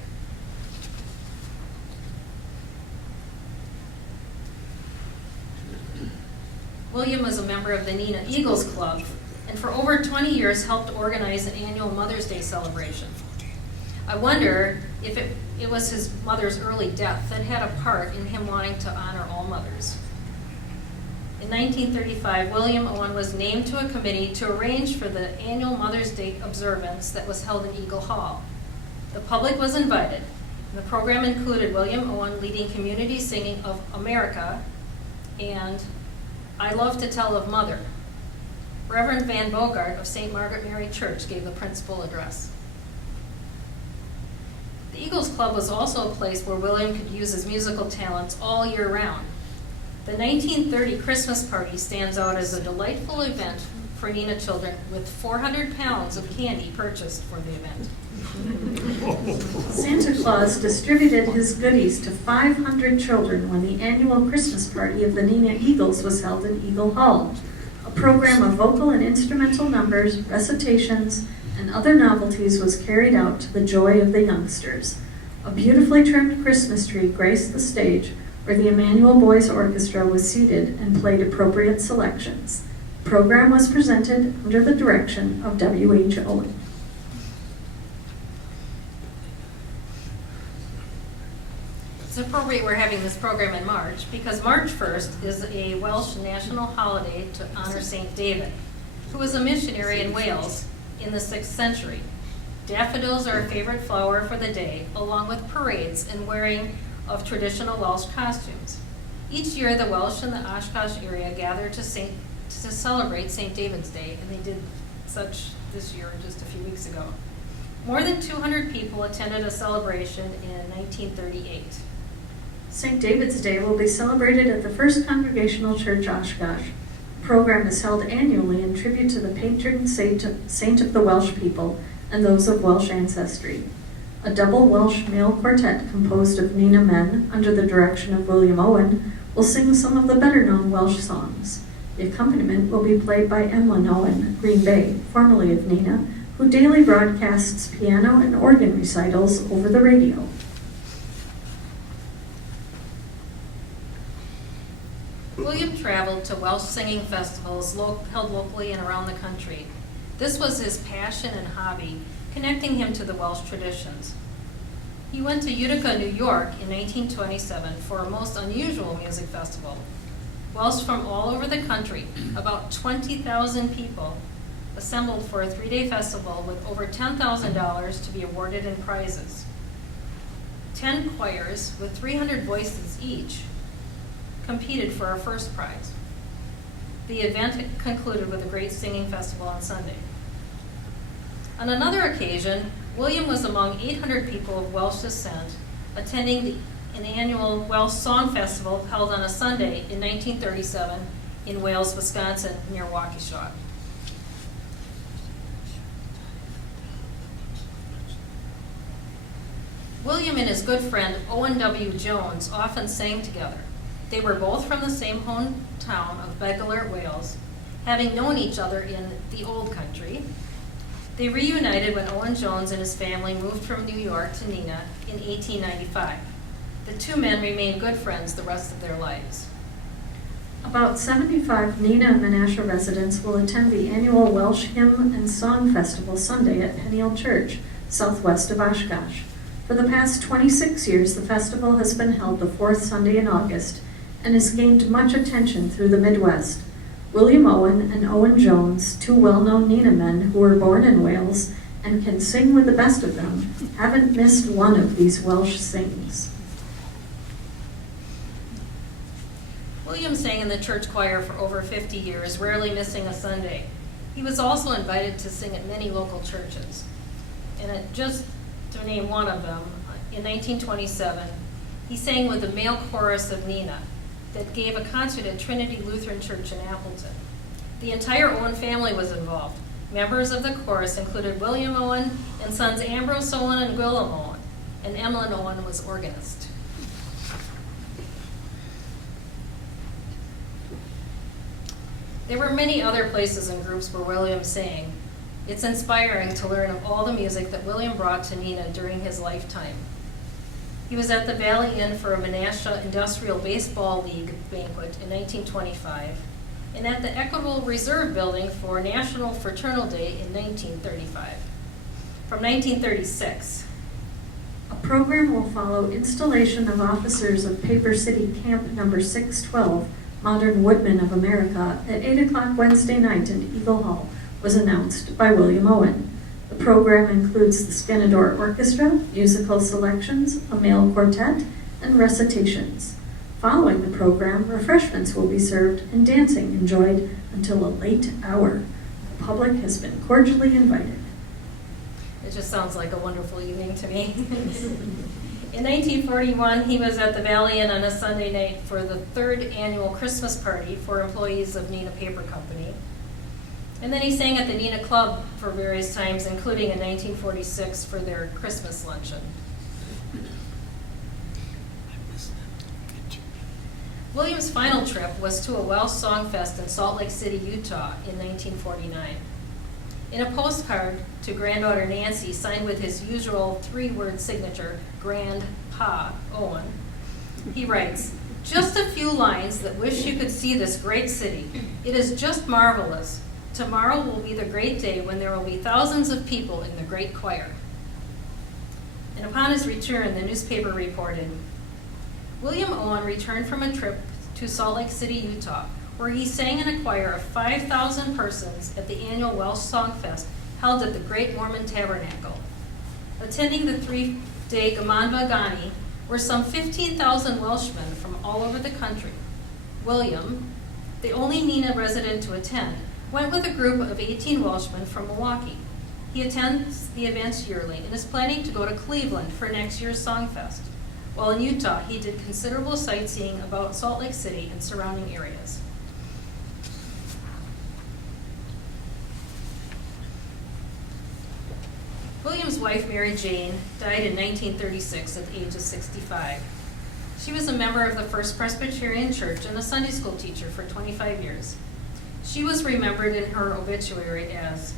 William was a member of the Neenah Eagles Club, and for over 20 years helped organize an annual Mother's Day celebration. I wonder if it was his mother's early death that had a part in him wanting to honor all mothers. In 1935, William Owen was named to a committee to arrange for the annual Mother's Day observance that was held in Eagle Hall. The public was invited, and the program included William Owen leading community singing of America and I Love to Tell of Mother. Reverend Van Bogart of St. Margaret Mary Church gave the principal address. The Eagles Club was also a place where William could use his musical talents all year round. The 1930 Christmas party stands out as a delightful event for Neenah children, with 400 pounds of candy purchased for the event. Santa Claus distributed his goodies to 500 children when the annual Christmas party of the Neenah Eagles was held in Eagle Hall. A program of vocal and instrumental numbers, recitations, and other novelties was carried out to the joy of the youngsters. A beautifully trimmed Christmas tree graced the stage, where the Emmanuel Boys Orchestra was seated and played appropriate selections. The program was presented under the direction of W.H. Owen. It's a appropriate we're having this program in March because March 1st is a Welsh national holiday to honor St. David, who was a missionary in Wales in the 6th century. Daffodils are a favorite flower for the day, along with parades and wearing of traditional Welsh costumes. Each year, the Welsh in the Oshkosh area gather to celebrate St. David's Day, and they did such this year just a few weeks ago. More than 200 people attended a celebration in 1938. St. David's Day will be celebrated at the First Congregational Church, Oshkosh. The program is held annually in tribute to the patron saint of the Welsh people and those of Welsh ancestry. A double Welsh male quartet composed of Neenah men, under the direction of William Owen, will sing some of the better-known Welsh songs. The accompaniment will be played by Owen, Green Bay, formerly of Neenah, who daily broadcasts piano and organ recitals over the radio. William traveled to Welsh singing festivals held locally and around the country. This was his passion and hobby, connecting him to the Welsh traditions. He went to Utica, New York in 1927 for a most unusual music festival. Welsh from all over the country, about 20,000 people, assembled for a 3-day festival with over $10,000 to be awarded in prizes. 10 choirs with 300 voices each competed for our first prize. The event concluded with a great singing festival on Sunday. On another occasion, William was among 800 people of Welsh descent attending an annual Welsh Song Festival held on a Sunday in 1937 in Welsh, Wisconsin, near Waukesha. William and his good friend Owen W. Jones often sang together. They were both from the same hometown of Bethesda, Wales, having known each other in the Old Country. They reunited when Owen Jones and his family moved from New York to Neenah in 1895. The two men remained good friends the rest of their lives. About 75 Neenah and Menasha residents will attend the annual Welsh Hymn and Song Festival Sunday at Pinel Church, southwest of Oshkosh. For the past 26 years, the festival has been held the fourth Sunday in August and has gained much attention through the Midwest. William Owen and Owen Jones, two well-known Neenah men who were born in Wales and can sing with the best of them, haven't missed one of these Welsh sings. William sang in the church choir for over 50 years, rarely missing a Sunday. He was also invited to sing at many local churches. And just to name one of them, in 1927, he sang with the male chorus of Neenah that gave a concert at Trinity Lutheran Church in Appleton. The entire Owen family was involved. Members of the chorus included William Owen and sons Ambrose Owen and Willow Owen, and Emmet Owen was organist. There were many other places and groups where William sang. It's inspiring to learn of all the music that William brought to Neenah during his lifetime. He was at the Valley Inn for a Menasha Industrial Baseball League banquet in 1925, and at the Equitable Reserve Building for National Fraternal Day in 1935. From 1936, a program will follow installation of officers of Paper City Camp Number 612, Modern Woodmen of America, at 8 o'clock Wednesday night in Eagle Hall, was announced by William Owen. The program includes the Scanador Orchestra, musical selections, a male quartet, and recitations. Following the program, refreshments will be served and dancing enjoyed until a late hour. The public has been cordially invited. It just sounds like a wonderful evening to me. In 1941, he was at the Valley Inn on a Sunday night for the 3rd annual Christmas party for employees of Neenah Paper Company. And then he sang at the Neenah Club for various times, including in 1946 for their Christmas luncheon. William's final trip was to a Welsh Song Fest in Salt Lake City, Utah in 1949. In a postcard to granddaughter Nancy, signed with his usual 3-word signature, Grandpa Owen, he writes, "Just a few lines that wish you could see this great city. It is just marvelous. Tomorrow will be the great day when there will be thousands of people in the great choir." And upon his return, the newspaper reported, William Owen returned from a trip to Salt Lake City, Utah, where he sang in a choir of 5,000 persons at the annual Welsh Song Fest held at the Great Mormon Tabernacle. Attending the 3-day Gamanva Gani were some 15,000 Welshmen from all over the country. William, the only Neenah resident to attend, went with a group of 18 Welshmen from Milwaukee. He attends the events yearly and is planning to go to Cleveland for next year's Songfest. While in Utah, he did considerable sightseeing about Salt Lake City and surrounding areas. William's wife, Mary Jane, died in 1936 at the age of 65. She was a member of the First Presbyterian Church and a Sunday school teacher for 25 years. She was remembered in her obituary as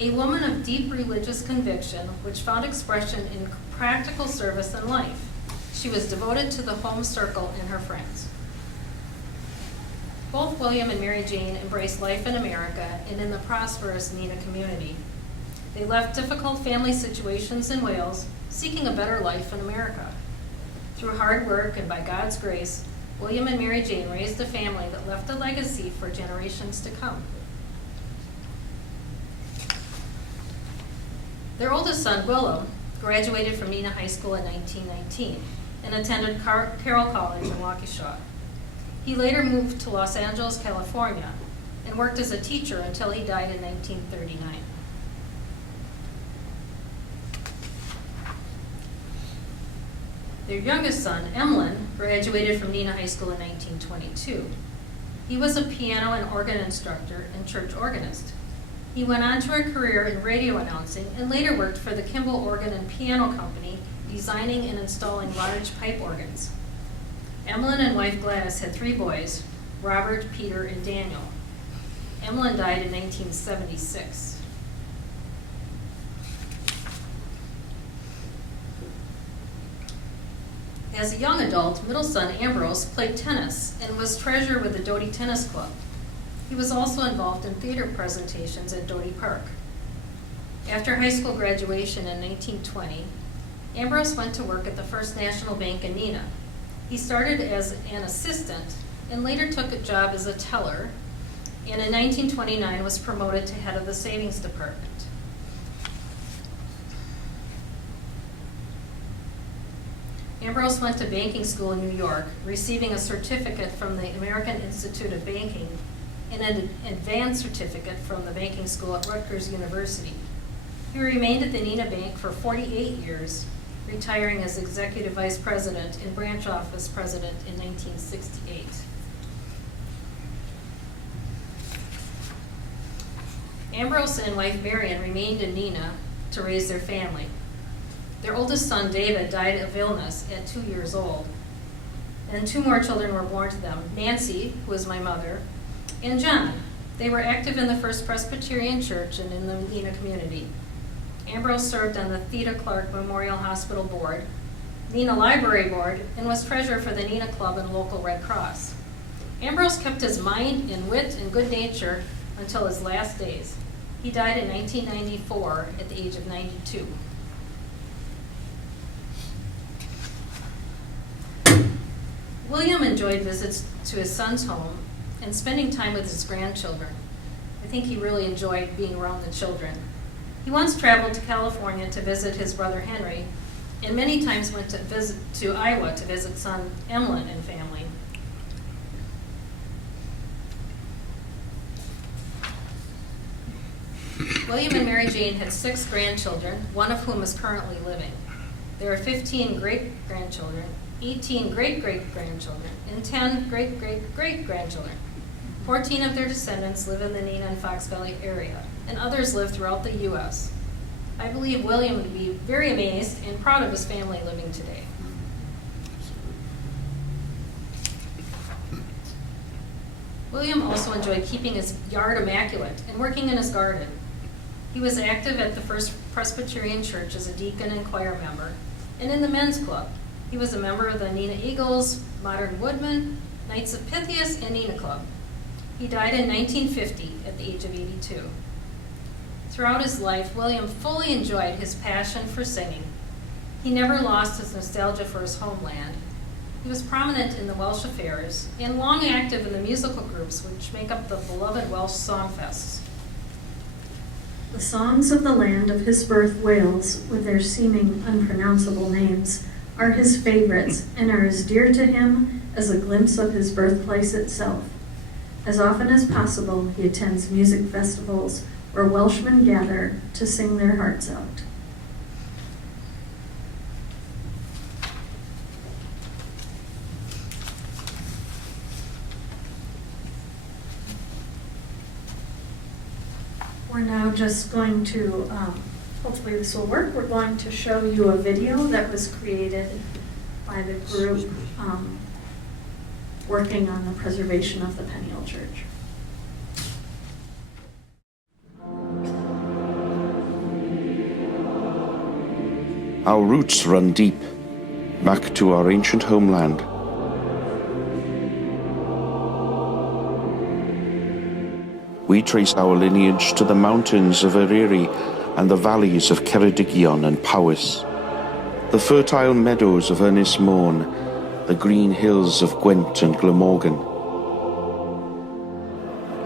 a woman of deep religious conviction which found expression in practical service and life. She was devoted to the home circle and her friends. Both William and Mary Jane embraced life in America and in the prosperous Neenah community. They left difficult family situations in Wales, seeking a better life in America. Through hard work and by God's grace, William and Mary Jane raised a family that left a legacy for generations to come. Their oldest son, Willow, graduated from Neenah High School in 1919 and attended Carroll College in Waukesha. He later moved to Los Angeles, California, and worked as a teacher until he died in 1939. Their youngest son, Emmet, graduated from Neenah High School in 1922. He was a piano and organ instructor and church organist. He went on to a career in radio announcing and later worked for the Kimball Organ and Piano Company, designing and installing large pipe organs. Emmet and wife Gladys had 3 boys, Robert, Peter, and Daniel. Emmet died in 1976. As a young adult, middle son Ambrose played tennis and was treasurer with the Doty Tennis Club. He was also involved in theater presentations at Doty Park. After high school graduation in 1920, Ambrose went to work at the First National Bank in Neenah. He started as an assistant and later took a job as a teller, and in 1929 was promoted to head of the savings department. Ambrose went to banking school in New York, receiving a certificate from the American Institute of Banking and an advanced certificate from the banking school at Rutgers University. He remained at the Neenah Bank for 48 years, retiring as executive vice president and branch office president in 1968. Ambrose and wife Marion remained in Neenah to raise their family. Their oldest son, David, died of illness at 2 years old, and 2 more children were born to them, Nancy, who was my mother, and John. They were active in the First Presbyterian Church and in the Neenah community. Ambrose served on the Theda Clark Memorial Hospital Board, Neenah Library Board, and was treasurer for the Neenah Club and local Red Cross. Ambrose kept his mind and wit and good nature until his last days. He died in 1994 at the age of 92. William enjoyed visits to his son's home and spending time with his grandchildren. I think he really enjoyed being around the children. He once traveled to California to visit his brother Henry, and many times went to Iowa to visit son Emmet and family. William and Mary Jane had 6 grandchildren, one of whom is currently living. There are 15 great-grandchildren, 18 great-great-grandchildren, and 10 great-great-great-grandchildren. 14 of their descendants live in the Neenah and Fox Valley area, and others live throughout the U.S. I believe William would be very amazed and proud of his family living today. William also enjoyed keeping his yard immaculate and working in his garden. He was active at the First Presbyterian Church as a deacon and choir member, and in the men's club. He was a member of the Neenah Eagles, Modern Woodmen, Knights of Pythias, and Neenah Club. He died in 1950 at the age of 82. Throughout his life, William fully enjoyed his passion for singing. He never lost his nostalgia for his homeland. He was prominent in the Welsh affairs and long active in the musical groups which make up the beloved Welsh songfests. The songs of the land of his birth, Wales, with their seeming unpronounceable names, are his favorites and are as dear to him as a glimpse of his birthplace itself. As often as possible, he attends music festivals where Welshmen gather to sing their hearts out. We're now just going to, hopefully this will work, we're going to show you a video that was created by the group working on the preservation of the Pinel Church. Our roots run deep, back to our ancient homeland. We trace our lineage to the mountains of Eryri and the valleys of Ceredigion and Powys, the fertile meadows of Ynys Môn, the green hills of Gwent and Glamorgan.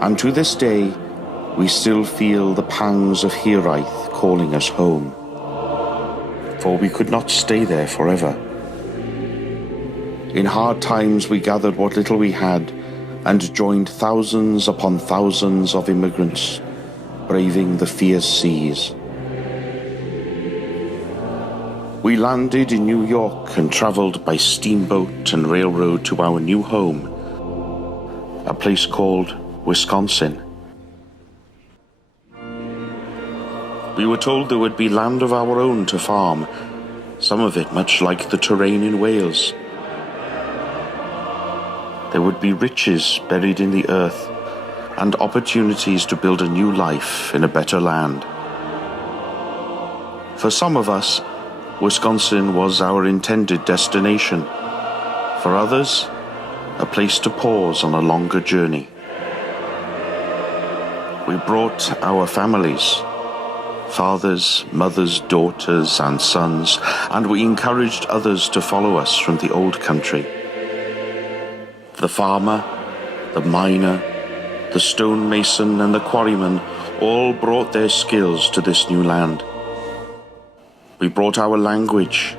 And to this day, we still feel the pangs of Hiraeth calling us home. For we could not stay there forever. In hard times we gathered what little we had and joined thousands upon thousands of immigrants, braving the fierce seas. We landed in New York and travelled by steamboat and railroad to our new home, a place called Wisconsin. We were told there would be land of our own to farm, some of it much like the terrain in Wales. There would be riches buried in the earth and opportunities to build a new life in a better land. For some of us, Wisconsin was our intended destination. For others, a place to pause on a longer journey. We brought our families, fathers, mothers, daughters, and sons, and we encouraged others to follow us from the old country. The farmer, the miner, the stonemason, and the quarryman all brought their skills to this new land. We brought our language,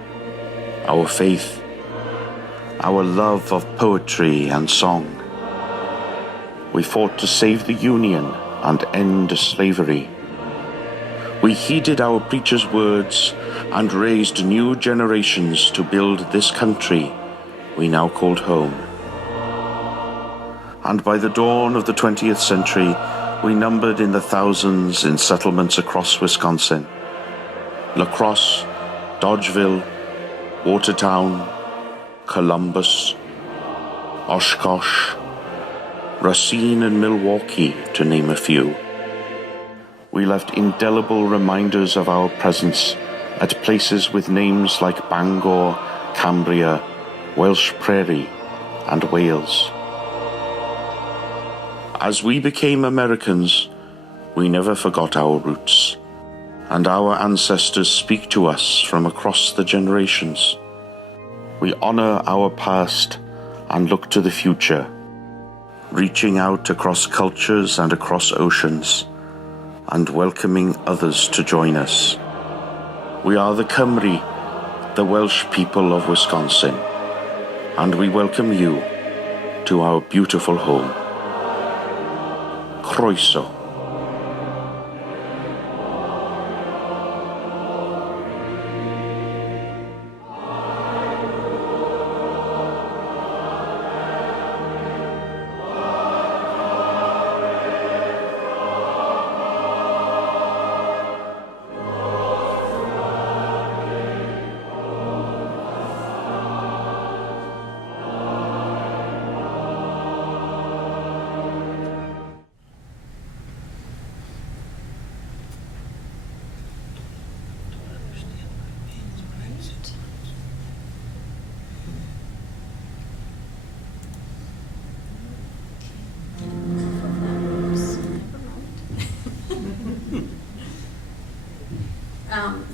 our faith, our love of poetry and song. We fought to save the Union and end slavery. We heeded our preachers' words and raised new generations to build this country we now called home. And by the dawn of the 20th century, we numbered in the thousands in settlements across Wisconsin. La Crosse, Dodgeville, Watertown, Columbus, Oshkosh, Racine and Milwaukee, to name a few. We left indelible reminders of our presence at places with names like Bangor, Cambria, Welsh Prairie, and Wales. As we became Americans, we never forgot our roots, and our ancestors speak to us from across the generations. We honor our past and look to the future, reaching out across cultures and across oceans, and welcoming others to join us. We are the Cymry, the Welsh people of Wisconsin, and we welcome you to our beautiful home. Croeso.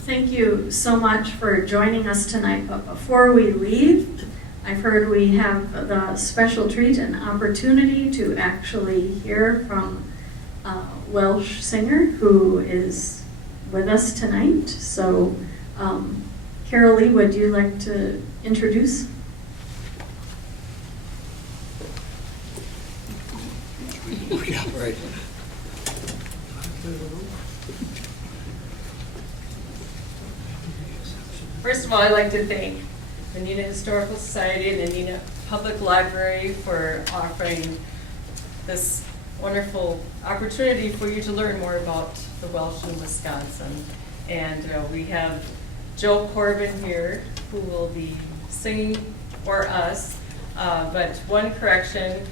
Thank you so much for joining us tonight, but before we leave, I've heard we have the special treat and opportunity to actually hear from a Welsh singer who is with us tonight. So, Carol Lee, would you like to introduce? Yeah, right. First of all, I'd like to thank the Neenah Historical Society and the Neenah Public Library for offering this wonderful opportunity for you to learn more about the Welsh in Wisconsin. And we have Joe Corbin here, who will be singing for us. But one correction,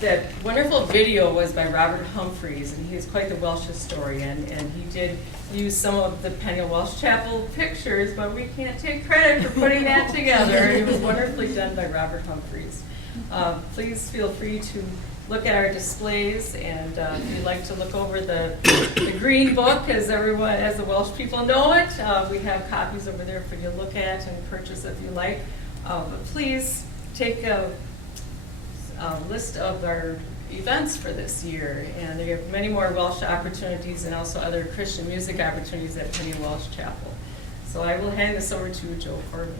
that wonderful video was by Robert Humphreys, and he is quite the Welsh historian, and he did use some of the Pinel Welsh Chapel pictures, but we can't take credit for putting that together. It was wonderfully done by Robert Humphreys. Please feel free to look at our displays, and if you'd like to look over the green book, as the Welsh people know it, we have copies over there for you to look at and purchase if you like. But please take a list of our events for this year, and there are many more Welsh opportunities and also other Christian music opportunities at Pinel Welsh Chapel. So I will hand this over to Joe Corbin.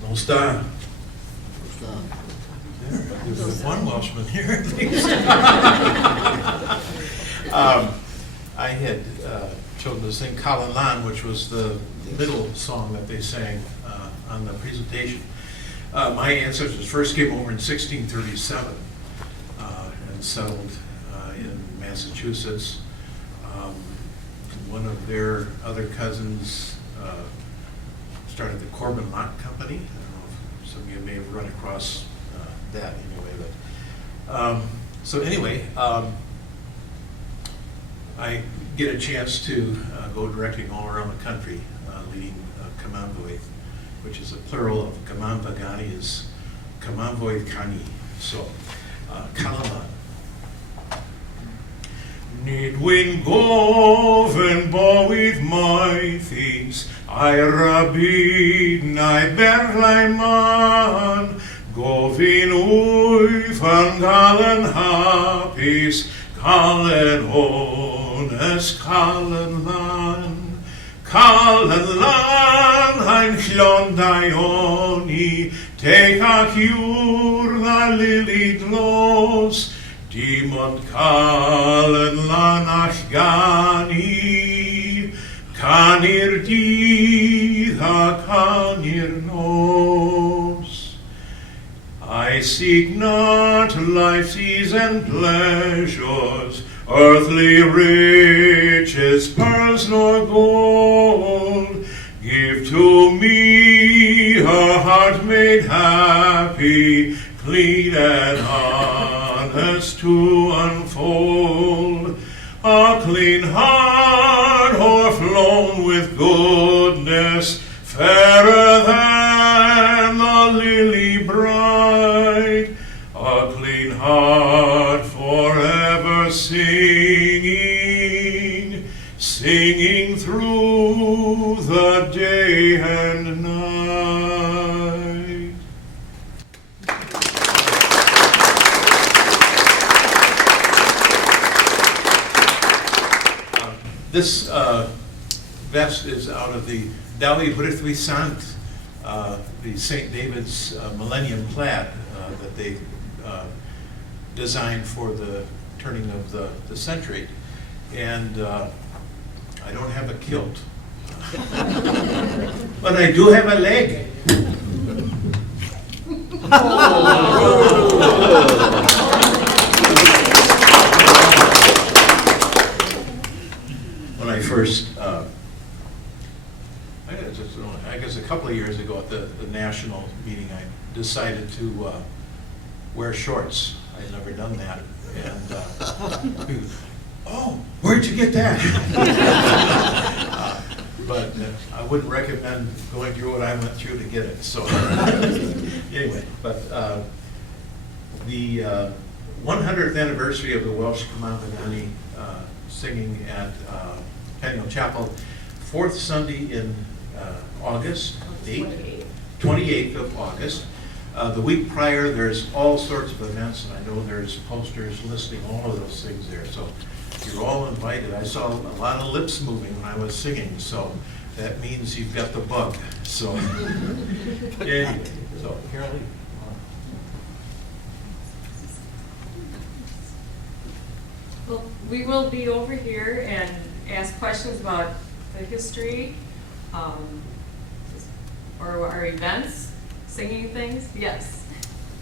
No star. There's one Welshman here at least. I had chosen to sing Colin Lan, which was the middle song that they sang on the presentation. My ancestors first came over in 1637 and settled in Massachusetts. One of their other cousins started the Corbin Lot Company. I don't know if some of you may have run across that anyway. But so anyway, I get a chance to go directing all around the country, leading Camanvoith, which is a plural of Camanvagani is Camanvoith Cani. So, Calaman. Nid wyn gofyn bywyd maethus, a'r rabid na'i berlau man, gofyn wyf yn cael yn hapus, cael yn honest, cael yn lan. Cael yn lan ein llondau oni, teg ac yw'r na lili dlos, dim ond cael yn lan all gani, canu'r dydd a canu'r nos. I seek not life's ease and pleasures, earthly riches, pearls nor gold. Give to me a heart made happy, clean and honest to unfold. A clean heart o'erflown with goodness, fairer than the lily bright. A clean heart forever singing, singing through the day and night. This vest is out of the Dawi Brithwi Sant, the St. David's Millennium Plaid that they designed for the turning of the century. And I don't have a kilt, but I do have a leg. When I first, I guess a couple of years ago at the national meeting, I decided to wear shorts. I'd never done that. And oh, where'd you get that? But I wouldn't recommend going through what I went through to get it. So anyway, but the 100th anniversary of the Welsh Camanvagani singing at Pinel Chapel fourth Sunday in August, 28th of August. The week prior, there's all sorts of events, and I know there's posters listing all of those things there. So you're all invited. I saw a lot of lips moving when I was singing, so that means you've got the bug. So anyway, so Carol Lee. Well, we will be over here and ask questions about the history, or our events, singing things. Yes.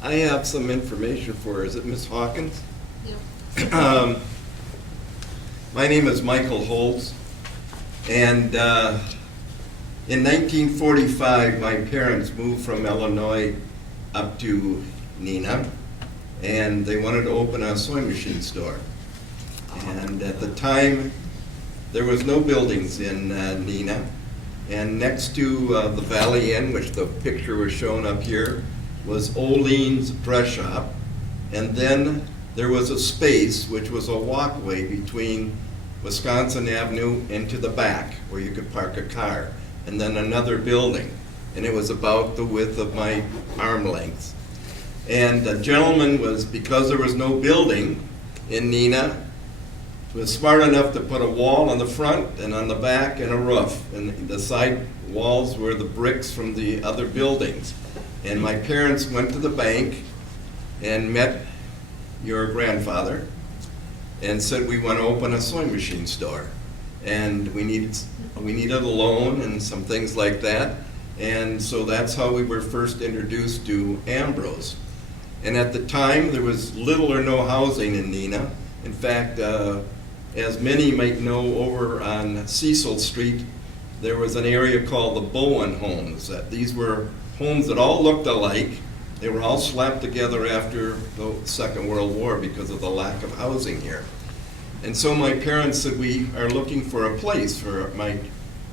I have some information for her. Is it Miss Hawkins? Yep. My name is Michael Holtz, and in 1945, my parents moved from Illinois up to Neenah, and they wanted to open a sewing machine store. And at the time, there was no buildings in Neenah, and next to the Valley Inn, which the picture was shown up here, was Olean's dress shop, and then there was a space which was a walkway between Wisconsin Avenue into the back where you could park a car, and then another building, and it was about the width of my arm length. And the gentleman was, because there was no building in Neenah, was smart enough to put a wall on the front and on the back and a roof, and the side walls were the bricks from the other buildings. And my parents went to the bank and met your grandfather and said, we want to open a sewing machine store, and we needed a loan and some things like that. And so that's how we were first introduced to mbrose. And at the time, there was little or no housing in Neenah. In fact, as many might know, over on Cecil Street, there was an area called the Bowen homes. These were homes that all looked alike. They were all slapped together after the Second World War because of the lack of housing here. And so my parents said, we are looking for a place for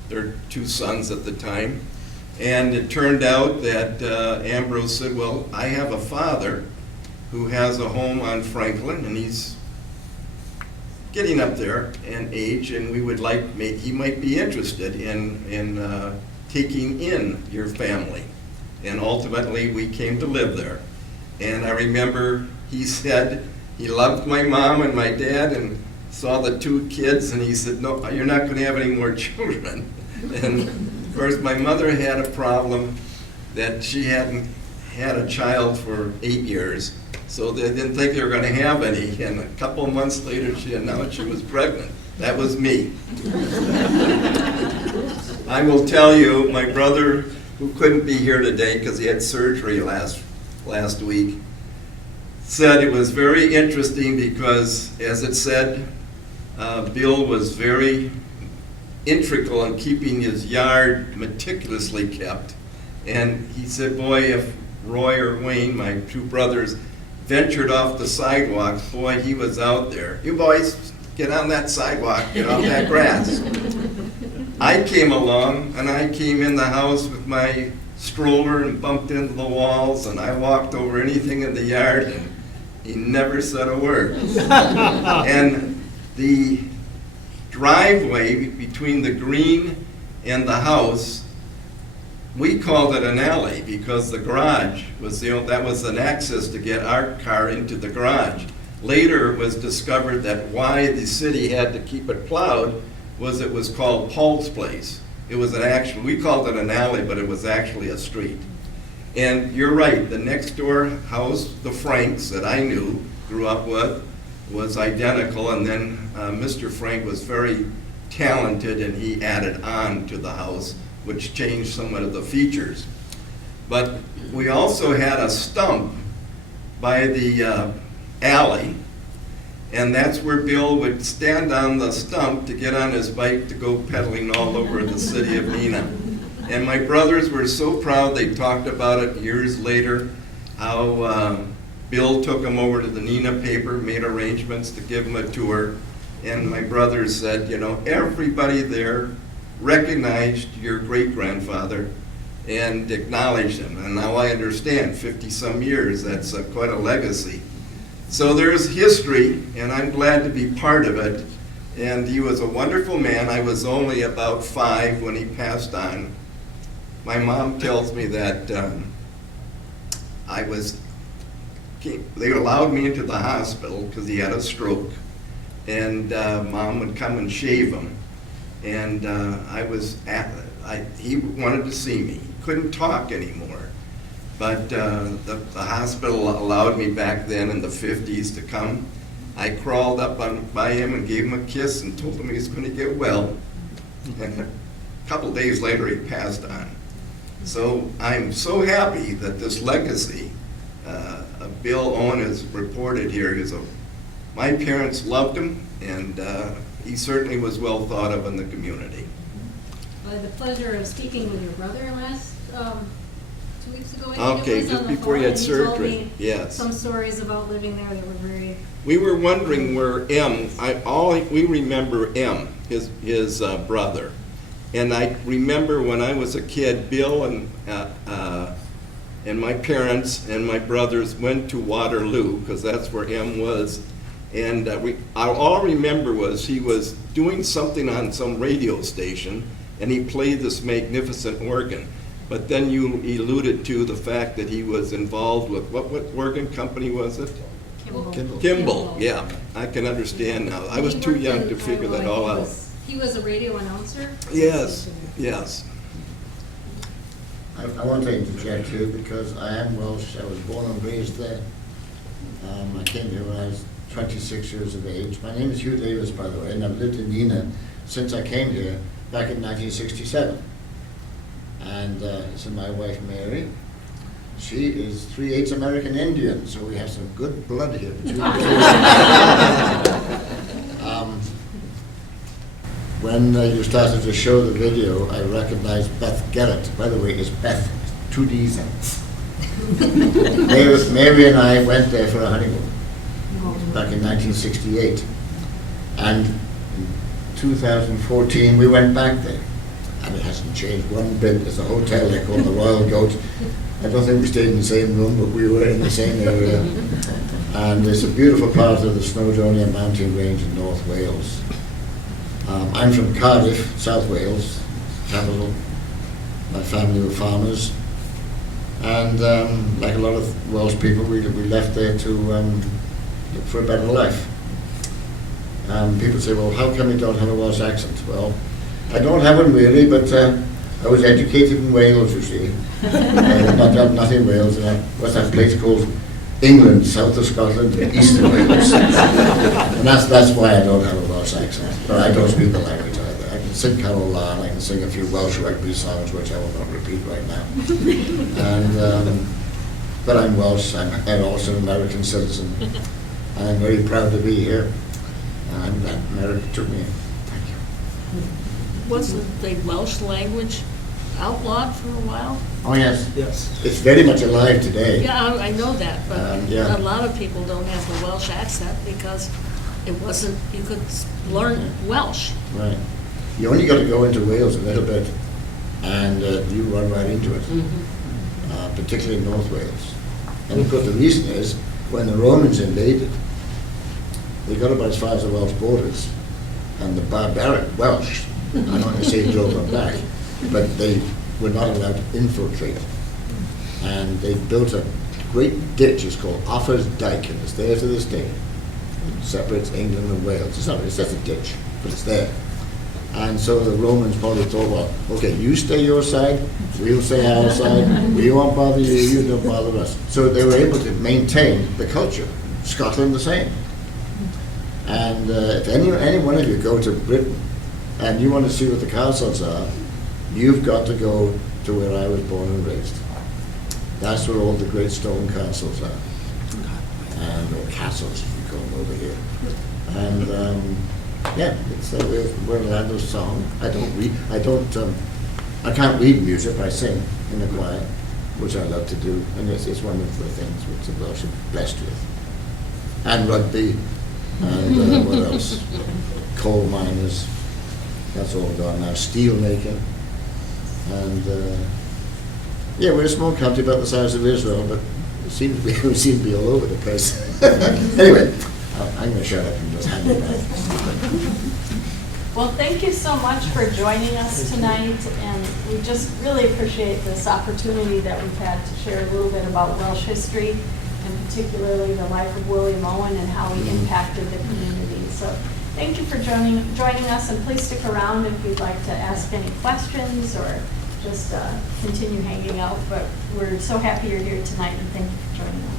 their two sons at the time. And it turned out that Ambrose said, well, I have a father who has a home on Franklin, and he's getting up there in age, and we would like, he might be interested in taking in your family. And ultimately, we came to live there. And I remember he said he loved my mom and my dad and saw the two kids, and he said, no, you're not going to have any more children. And of course, my mother had a problem that she hadn't had a child for 8 years, so they didn't think they were going to have any. And a couple of months later, she announced she was pregnant. That was me. I will tell you, my brother, who couldn't be here today because he had surgery last week, said it was very interesting because, as it said, Bill was very integral in keeping his yard meticulously kept. And he said, boy, if Roy or Wayne, my two brothers, ventured off the sidewalk, boy, he was out there. You boys, get on that sidewalk, get off that grass. I came along, and I came in the house with my stroller and bumped into the walls, and I walked over anything in the yard, and he never said a word. And the driveway between the green and the house, we called it an alley because the garage was that was an access to get our car into the garage. Later it was discovered that why the city had to keep it plowed was it was called Paul's Place. It was we called it an alley, but it was actually a street. And you're right, the next door house, the Franks that I knew, grew up with, was identical, and then Mr. Frank was very talented, and he added on to the house, which changed somewhat of the features. But we also had a stump by the alley, and that's where Bill would stand on the stump to get on his bike to go pedaling all over the city of Neenah. And my brothers were so proud, they talked about it years later, how Bill took him over to the Neenah paper, made arrangements to give him a tour, and my brothers said, you know, everybody there recognized your great-grandfather and acknowledged him. And now I understand, 50-some years, that's quite a legacy. So there's history, and I'm glad to be part of it. And he was a wonderful man. I was only about 5 when he passed on. My mom tells me that they allowed me into the hospital because he had a stroke, and Mom would come and shave him. And he wanted to see me. He couldn't talk anymore. But the hospital allowed me back then in the 50s to come. I crawled up by him and gave him a kiss and told him he was going to get well. And a couple days later, he passed on. So I'm so happy that this legacy of Bill Owen is reported here. My parents loved him, and he certainly was well thought of in the community. I had the pleasure of speaking with your brother last 2 weeks ago. I think Okay, it was, just on the before he phone, had and he told surgery, me yes. some stories about living there. They were very. We were wondering where we remember M, his brother. And I remember when I was a kid, Bill and my parents and my brothers went to Waterloo, because that's where M was. And all I remember was he was doing something on some radio station, and he played this magnificent organ. But then you alluded to the fact that he was involved with, what organ company was it? Kimball, yeah. I can understand now. I was too young to figure that all out. He was a radio announcer? Yes, yes. I want to interject here because I am Welsh. I was born and raised there. I came here when I was 26 years of age. My name is Hugh Davis, by the way, and I've lived in Neenah since I came here back in 1967. And so my wife, Mary, she is 3/8 American Indian, so we have some good blood here between When you started to show the video, I recognized Beth Garrett. By the way, it's Beth, 2 Ds. Mary and I went there for a honeymoon back in 1968. And in 2014, we went back there. And it hasn't changed one bit. There's a hotel they call the Royal Goat. I don't think we stayed in the same room, but we were in the same area. And it's a beautiful part of the Snowdonia mountain range in North Wales. I'm from Cardiff, South Wales, capital. My family were farmers. And like a lot of Welsh people, we left there to look for a better life. People say, well, how come you don't have a Welsh accent? Well, I don't have one really, but I was educated in Wales, you see. Not in Wales. What's that place called? England, south of Scotland, east of Wales. And that's why I don't have a Welsh accent. But I don't speak the language either. I can sing Carol Lan, I can sing a few Welsh rugby songs, which I will not repeat right now. And but I'm Welsh. I'm also an American citizen. And I'm very proud to be here. And I'm glad America took me in. Thank you. Was the Welsh language outlawed for a while? Oh, yes. Yes. It's very much alive today. Yeah, I know that, but yeah. a lot of people don't have the Welsh accent because it wasn't, you could learn Welsh. Right. You only got to go into Wales a little bit and you run right into it, particularly in North Wales. And of course the reason is when the Romans invaded, they got about as far as the Welsh borders, and the barbaric Welsh, I don't want to say drove them back, but they were not allowed to infiltrate. And they built a great ditch, it's called Offa's Dyke, and it's there to this day. It separates England and Wales. It's just a ditch, but it's there. And so the Romans probably thought, well, okay, you stay your side, we'll stay our side, we won't bother you, you don't bother us. So they were able to maintain the culture. Scotland the same. And if any one of you go to Britain and you want to see what the castles are, you've got to go to where I was born and raised. That's where all the great stone castles are. And or castles, if you call them over here. And yeah, it's we're a land of song. I can't read music, but I sing in the choir, which I love to do, and it's one of the things which the Welsh are blessed with. And rugby, and what else? Coal miners, that's all gone now. Steel making, and yeah, we're a small country about the size of Israel, but we seem to be all over the place. Anyway, I'm going to shut up and just hand it back. Well, thank you so much for joining us tonight, and we just really appreciate this opportunity that we've had to share a little bit about Welsh history, and particularly the life of William Owen and how he impacted the community. So thank you for joining us, and please stick around if you'd like to ask any questions or just continue hanging out. But we're so happy you're here tonight, and thank you for joining us.